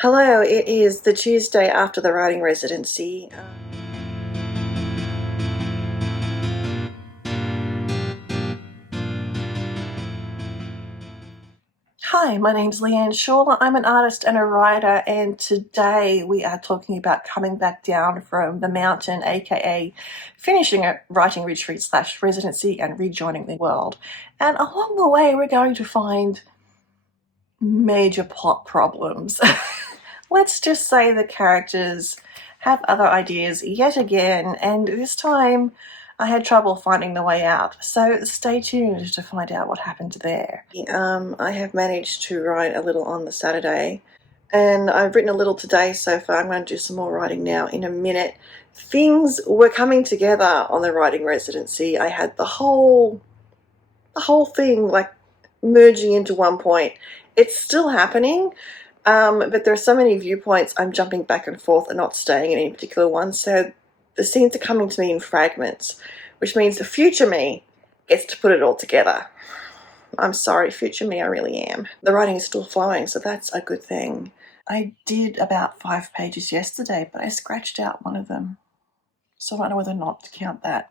Hello, it is the Tuesday after the writing residency. Hi, my name's Leanne Shawler. I'm an artist and a writer, and today we are talking about coming back down from the mountain, aka finishing a writing retreat / residency and rejoining the world. And along the way, we're going to find major plot problems. Let's just say the characters have other ideas yet again, and this time I had trouble finding the way out. So stay tuned to find out what happened there. I have managed to write a little on the Saturday, and I've written a little today so far. I'm going to do some more writing now in a minute. Things were coming together on the writing residency. I had the whole thing like merging into one point. It's still happening, but there are so many viewpoints. I'm jumping back and forth and not staying in any particular one. So the scenes are coming to me in fragments, which means the future me gets to put it all together. I'm sorry, future me, I really am. The writing is still flowing, so that's a good thing. I did about 5 pages yesterday, but I scratched out one of them. So I don't know whether or not to count that.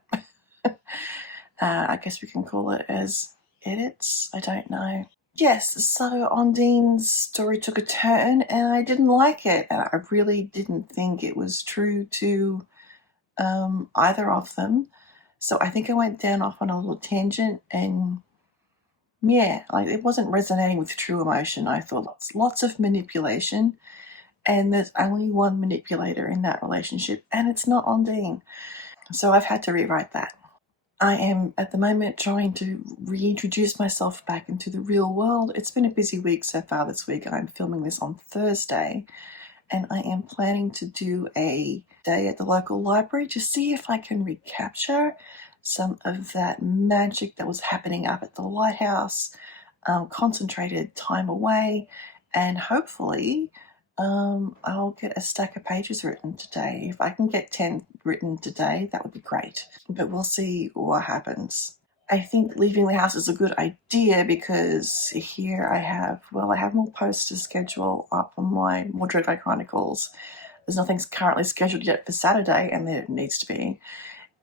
I guess we can call it as edits. I don't know. Yes, so Ondine's story took a turn and I didn't like it. And I really didn't think it was true to either of them. So I think I went down off on a little tangent and yeah, it wasn't resonating with true emotion. I thought lots of manipulation and there's only one manipulator in that relationship and it's not Ondine. So I've had to rewrite that. I am at the moment trying to reintroduce myself back into the real world. It's been a busy week so far this week. I'm filming this on Thursday and I am planning to do a day at the local library to see if I can recapture some of that magic that was happening up at the lighthouse, concentrated time away, and hopefully I'll get a stack of pages written today. If I can get 10 written today, that would be great. But we'll see what happens. I think leaving the house is a good idea because here I have more posts to schedule up on my Wardrobe Chronicles. There's nothing currently scheduled yet for Saturday, and there needs to be.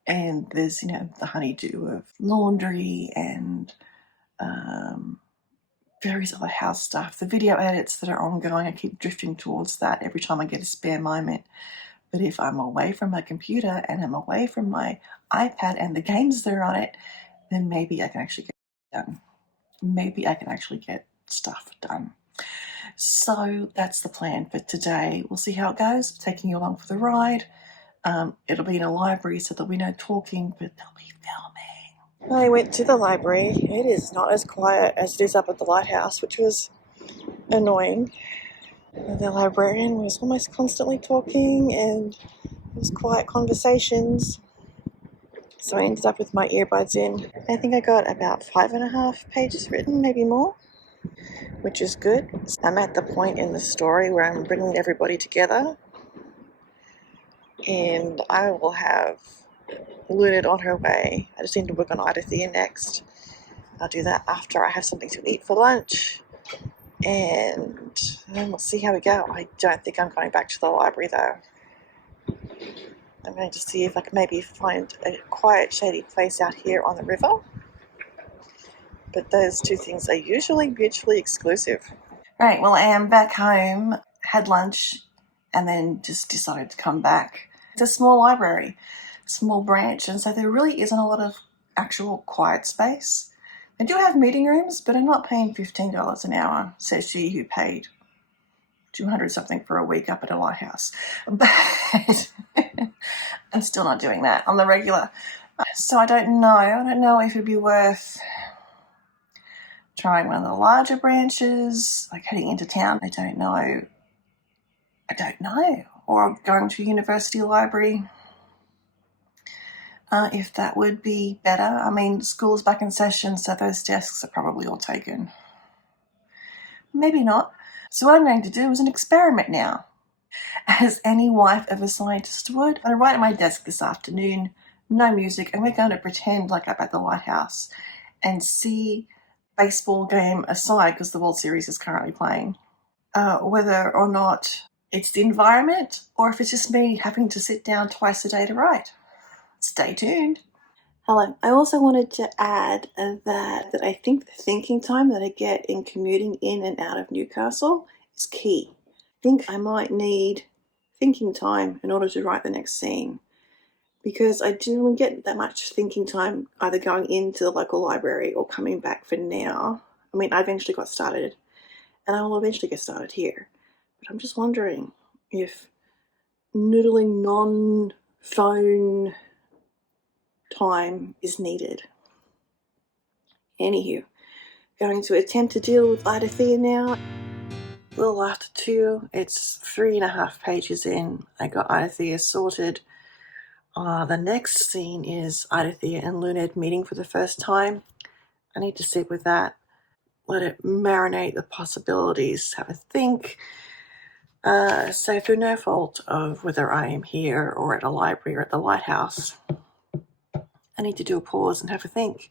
And there's, the honeydew of laundry and various other house stuff. The video edits that are ongoing, I keep drifting towards that every time I get a spare moment. But if I'm away from my computer and I'm away from my iPad and the games that are on it, then maybe I can actually get it done. Maybe I can actually get stuff done. So that's the plan for today. We'll see how it goes. I'm taking you along for the ride. It'll be in a library, so there'll be no talking, but there'll be filming. I went to the library. It is not as quiet as it is up at the lighthouse, which was annoying. The librarian was almost constantly talking and it was quiet conversations. So I ended up with my earbuds in. I think I got about 5.5 pages written, maybe more, which is good. I'm at the point in the story where I'm bringing everybody together and I will have Lunid on her way. I just need to work on Idathea next. I'll do that after I have something to eat for lunch. And then we'll see how we go. I don't think I'm going back to the library though. I'm going to see if I can maybe find a quiet, shady place out here on the river. But those two things are usually mutually exclusive. Right, well, I am back home, had lunch, and then just decided to come back. It's a small library, small branch, and so there really isn't a lot of actual quiet space. They do have meeting rooms, but I'm not paying $15 an hour, says she who paid 200 something for a week up at a lighthouse. But I'm still not doing that on the regular. So I don't know if it'd be worth trying one of the larger branches, like heading into town. I don't know. Or going to a university library. If that would be better. I mean, school's back in session, so those desks are probably all taken. Maybe not. So what I'm going to do is an experiment now. As any wife of a scientist would, I'm going to write at my desk this afternoon, no music, and we're going to pretend like I'm at the lighthouse and see baseball game aside, because the World Series is currently playing. whether or not it's the environment or if it's just me having to sit down twice a day to write. Stay tuned. Hello. I also wanted to add that I think the thinking time that I get in commuting in and out of Newcastle is key. I think I might need thinking time in order to write the next scene, because I didn't get that much thinking time either going into the local library or coming back for now. I mean, I eventually got started, and I will eventually get started here. But I'm just wondering if noodling non-phone time is needed. Anywho, going to attempt to deal with Idethia now. A little after 2, it's 3.5 pages in. I got Idethia sorted. The next scene is Idethia and Luned meeting for the first time. I need to sit with that, let it marinate the possibilities, have a think. So through no fault of whether I am here or at a library or at the lighthouse, I need to do a pause and have a think.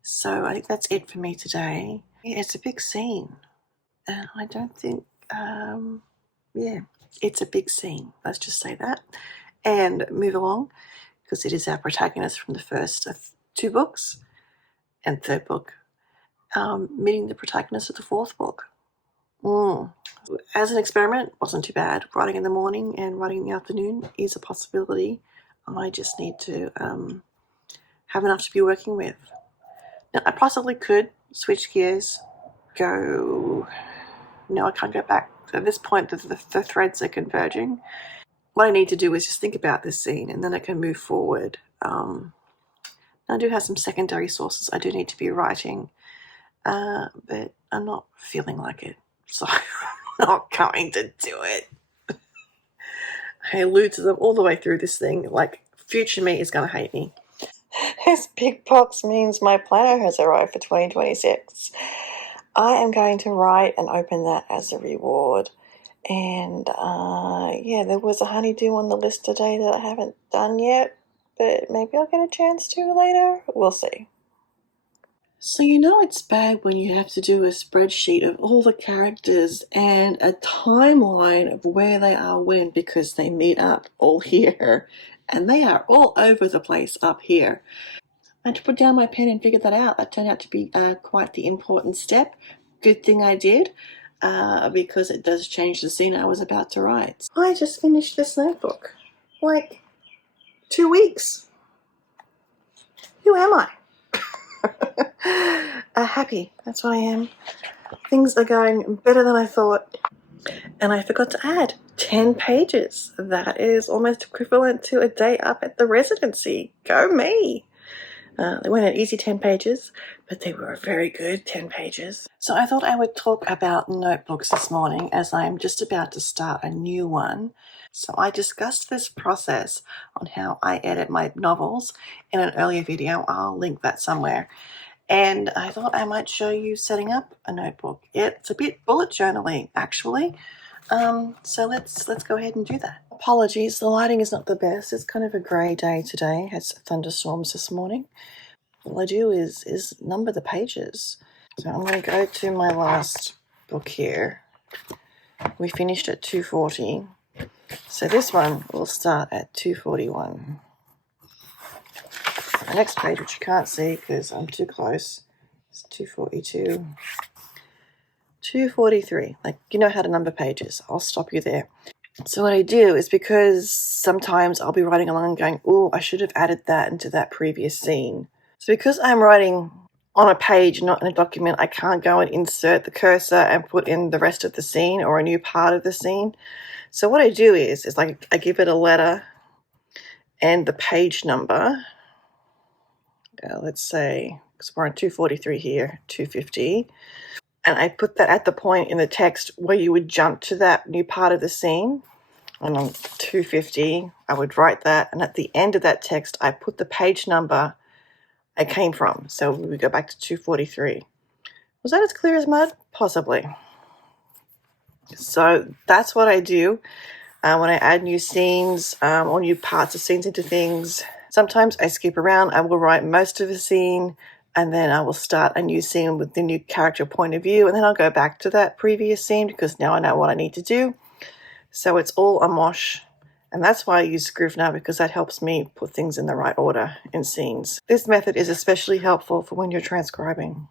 So I think that's it for me today. It's a big scene, and I don't think, it's a big scene. Let's just say that. And move along, because it is our protagonist from the first of 2 books and third book, meeting the protagonist of the 4th book. As an experiment, wasn't too bad. Writing in the morning and writing in the afternoon is a possibility. I just need to have enough to be working with. Now, I possibly could switch gears, go... No, I can't go back. At this point, the threads are converging. What I need to do is just think about this scene, and then I can move forward. I do have some secondary sources I do need to be writing, but I'm not feeling like it, so I'm not going to do it. I allude to them all the way through this thing, like future me is going to hate me. This big box means my planner has arrived for 2026. I am going to write and open that as a reward. And there was a honeydew on the list today that I haven't done yet, but maybe I'll get a chance to later. We'll see. So you know it's bad when you have to do a spreadsheet of all the characters and a timeline of where they are when, because they meet up all here and they are all over the place up here. I had to put down my pen and figure that out. That turned out to be quite the important step. Good thing I did, because it does change the scene I was about to write. I just finished this notebook. Like 2 weeks. Who am I? Happy. That's what I am. Things are going better than I thought. And I forgot to add 10 pages. That is almost equivalent to a day up at the residency. Go me! They weren't an easy 10 pages, but they were a very good 10 pages. So I thought I would talk about notebooks this morning, as I'm just about to start a new one. So I discussed this process on how I edit my novels in an earlier video. I'll link that somewhere. And I thought I might show you setting up a notebook. It's a bit bullet journaling, actually. So let's go ahead and do that. Apologies, the lighting is not the best. It's kind of a grey day today. Had thunderstorms this morning. All I do is number the pages. So I'm going to go to my last book here. We finished at 240. So this one will start at 241. The next page, which you can't see because I'm too close, is 242. 243. Like, you know how to number pages. I'll stop you there. So what I do is, because sometimes I'll be writing along and going, oh, I should have added that into that previous scene. So because I'm writing on a page, not in a document, I can't go and insert the cursor and put in the rest of the scene or a new part of the scene. So what I do is like I give it a letter and the page number. Let's say, because we're on 243 here, 250. And I put that at the point in the text where you would jump to that new part of the scene. And on 250, I would write that. And at the end of that text, I put the page number I came from. So we would go back to 243. Was that as clear as mud? Possibly. So that's what I do when I add new scenes or new parts of scenes into things. Sometimes I skip around. I will write most of a scene and then I will start a new scene with the new character point of view, and then I'll go back to that previous scene because now I know what I need to do. So it's all a mosh, and that's why I use Scrivener, because that helps me put things in the right order in scenes. This method is especially helpful for when you're transcribing.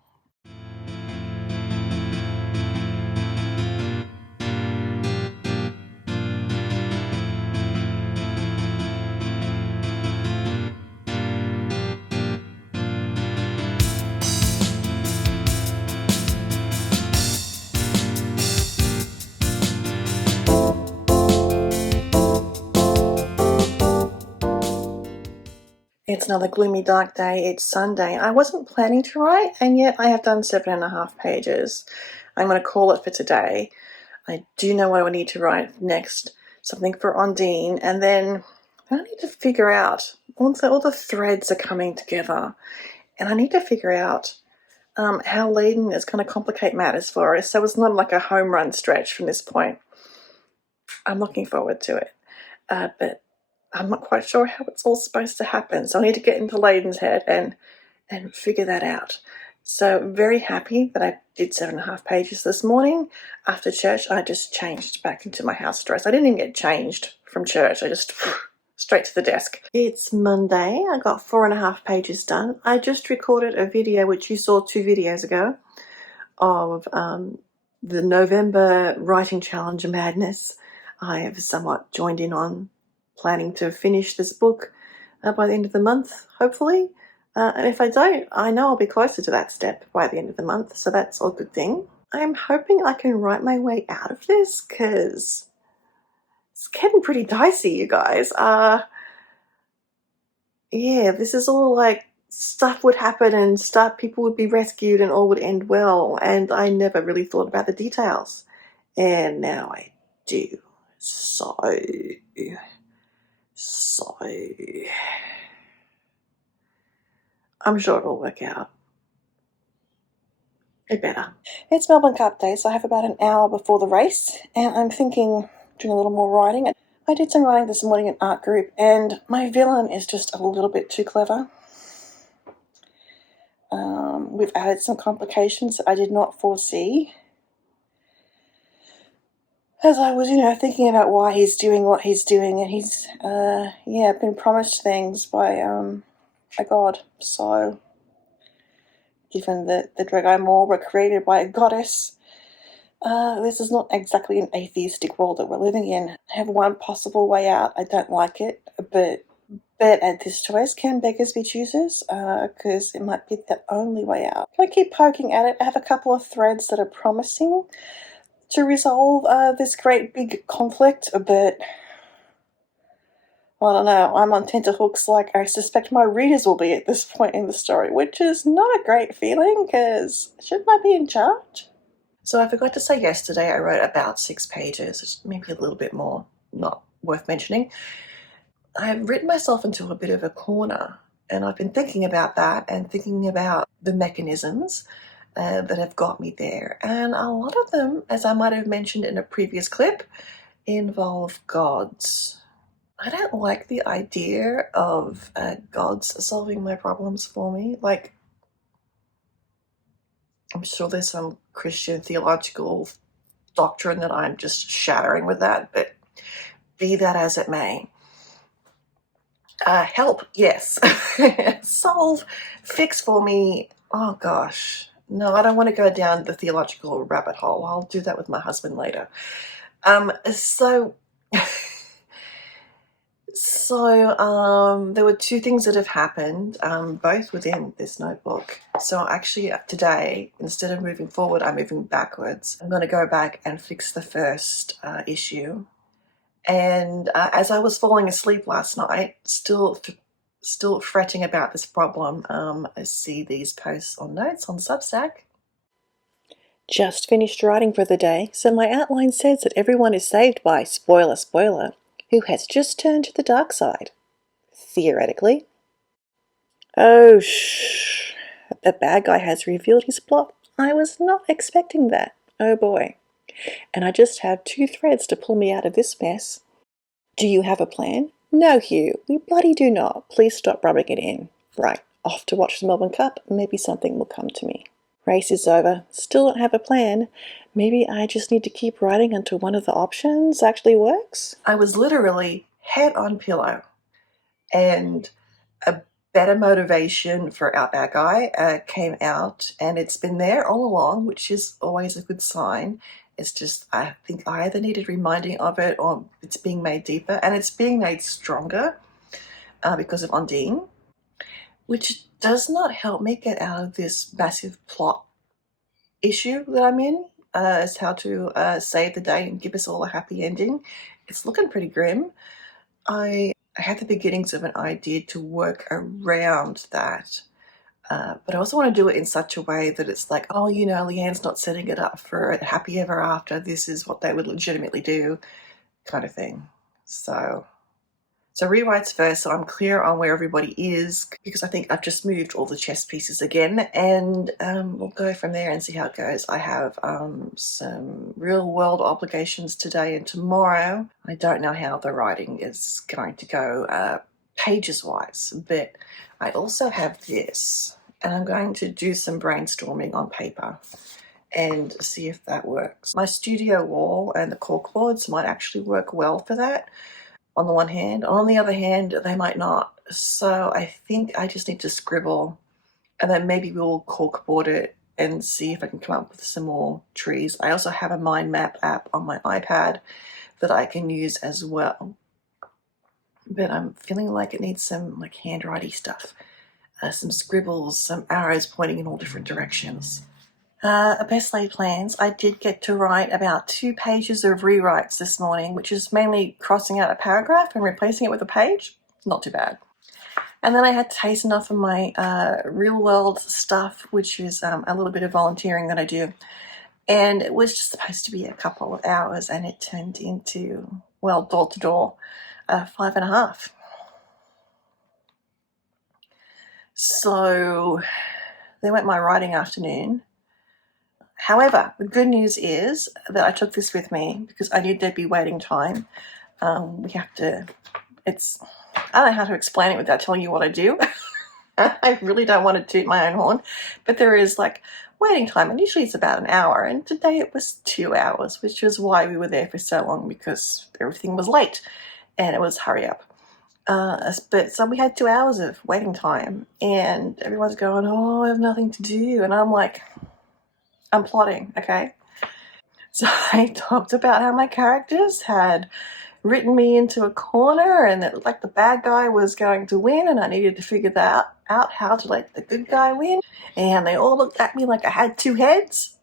It's another gloomy, dark day. It's Sunday. I wasn't planning to write, and yet I have done 7.5 pages. I'm going to call it for today. I do know what I need to write next. Something for Ondine, and then I need to figure out, all the threads are coming together, and I need to figure out how Leiden is going to complicate matters for us, so it's not like a home run stretch from this point. I'm looking forward to it, but I'm not quite sure how it's all supposed to happen, so I need to get into Leiden's head and figure that out. So very happy that I did 7.5 pages this morning. After church, I just changed back into my house dress. I didn't even get changed from church. I just straight to the desk. It's Monday. I got 4.5 pages done. I just recorded a video, which you saw 2 videos ago, of the November Writing Challenge Madness. I have somewhat joined in on planning to finish this book by the end of the month, hopefully. And if I don't, I know I'll be closer to that step by the end of the month, so that's a good thing. I'm hoping I can write my way out of this, because it's getting pretty dicey, you guys. Yeah, this is all like stuff would happen and people would be rescued and all would end well, and I never really thought about the details. And now I do. So I'm sure it'll work out. It better. It's Melbourne Cup Day, so I have about an hour before the race, and I'm thinking doing a little more writing. I did some writing this morning in art group, and my villain is just a little bit too clever. We've added some complications that I did not foresee, as I was, thinking about why he's doing what he's doing, and he's, been promised things by God. So, given that the Dragomor were created by a goddess, this is not exactly an atheistic world that we're living in. I have one possible way out. I don't like it, but at this choice, can beggars be choosers? Because it might be the only way out. I keep poking at it. I have a couple of threads that are promising to resolve this great big conflict, but I don't know. I'm on tenterhooks like I suspect my readers will be at this point in the story, which is not a great feeling, because shouldn't I be in charge? So I forgot to say yesterday I wrote about 6 pages, maybe a little bit more, not worth mentioning. I've written myself into a bit of a corner, and I've been thinking about that and thinking about the mechanisms that have got me there. And a lot of them, as I might have mentioned in a previous clip, involve gods. I don't like the idea of gods solving my problems for me. Like, I'm sure there's some Christian theological doctrine that I'm just shattering with that, but be that as it may. Help, yes. Solve, fix for me. Oh gosh. No, I don't want to go down the theological rabbit hole. I'll do that with my husband later. There were 2 things that have happened, both within this notebook. So actually today, instead of moving forward, I'm moving backwards. I'm going to go back and fix the first issue. And as I was falling asleep last night, still fretting about this problem, I see these posts or notes on Substack. Just finished writing for the day, so my outline says that everyone is saved by, spoiler, who has just turned to the dark side. Theoretically. Oh, shh. The bad guy has revealed his plot. I was not expecting that. Oh boy. And I just have 2 threads to pull me out of this mess. Do you have a plan? No, Hugh, we bloody do not. Please stop rubbing it in. Right, off to watch the Melbourne Cup. Maybe something will come to me. Race is over. Still don't have a plan. Maybe I just need to keep writing until one of the options actually works. I was literally head on pillow, and a better motivation for our bad guy came out, and it's been there all along, which is always a good sign. It's just, I think I either needed reminding of it or it's being made deeper, and it's being made stronger because of Ondine, which does not help me get out of this massive plot issue that I'm in as how to save the day and give us all a happy ending. It's looking pretty grim. I had the beginnings of an idea to work around that. But I also want to do it in such a way that it's like, oh, you know, Leanne's not setting it up for a happy ever after. This is what they would legitimately do, kind of thing. So rewrites first, so I'm clear on where everybody is, because I think I've just moved all the chess pieces again, and we'll go from there and see how it goes. I have some real world obligations today and tomorrow. I don't know how the writing is going to go pages wise, but I also have this, and I'm going to do some brainstorming on paper and see if that works. My studio wall and the corkboards might actually work well for that, on the one hand. On the other hand, they might not. So I think I just need to scribble, and then maybe we'll corkboard it and see if I can come up with some more trees. I also have a mind map app on my iPad that I can use as well. But I'm feeling like it needs some like handwriting stuff, some scribbles, some arrows pointing in all different directions. Best laid plans. I did get to write about 2 pages of rewrites this morning, which is mainly crossing out a paragraph and replacing it with a page. Not too bad. And then I had to hasten off of my real world stuff, which is a little bit of volunteering that I do. And it was just supposed to be a couple of hours, and it turned into, well, door to door, 5.5. So there went my writing afternoon. However, the good news is that I took this with me because I knew there'd be waiting time. I don't know how to explain it without telling you what I do. I really don't want to toot my own horn, but there is like waiting time, and usually it's about an hour, and today it was 2 hours, which is why we were there for so long, because everything was late and it was hurry up. But so we had 2 hours of waiting time, and everyone's going, oh, I have nothing to do, and I'm like, I'm plotting, okay? So I talked about how my characters had written me into a corner, and that like the bad guy was going to win, and I needed to figure that out how to let the good guy win. And they all looked at me like I had 2 heads.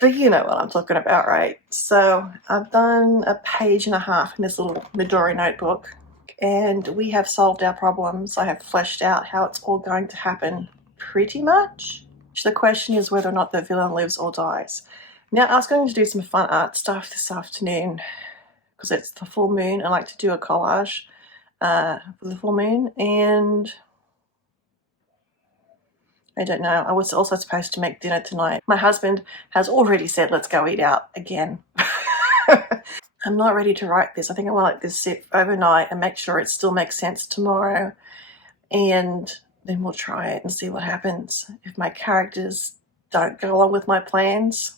But you know what I'm talking about, right? So I've done a 1.5 pages in this little Midori notebook, and we have solved our problems. I have fleshed out how it's all going to happen pretty much. The question is whether or not the villain lives or dies. Now, I was going to do some fun art stuff this afternoon because it's the full moon. I like to do a collage for the full moon, and I don't know. I was also supposed to make dinner tonight. My husband has already said, let's go eat out again. I'm not ready to write this. I think I want to let this sit overnight and make sure it still makes sense tomorrow, and then we'll try it and see what happens. If my characters don't go along with my plans,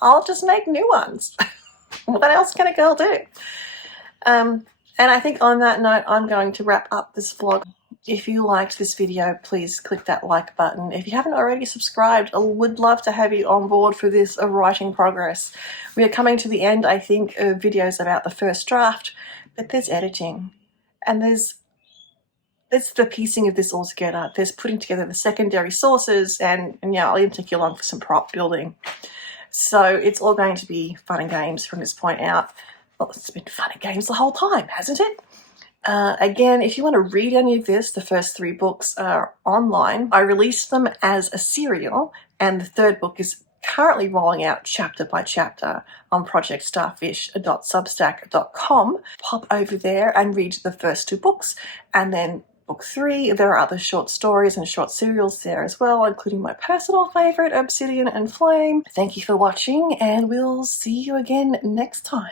I'll just make new ones. What else can a girl do? And I think on that note, I'm going to wrap up this vlog. If you liked this video, please click that like button. If you haven't already subscribed, I would love to have you on board for this writing progress. We are coming to the end, I think, of videos about the first draft, but there's editing, and there's the piecing of this all together. There's putting together the secondary sources, and yeah, I'll even take you along for some prop building. So it's all going to be fun and games from this point out. Well, it's been fun and games the whole time, hasn't it? Again, if you want to read any of this, the first 3 books are online. I released them as a serial, and the 3rd book is currently rolling out chapter by chapter on projectstarfish.substack.com. Pop over there and read the first 2 books, and then book 3, there are other short stories and short serials there as well, including my personal favourite, Obsidian and Flame. Thank you for watching, and we'll see you again next time.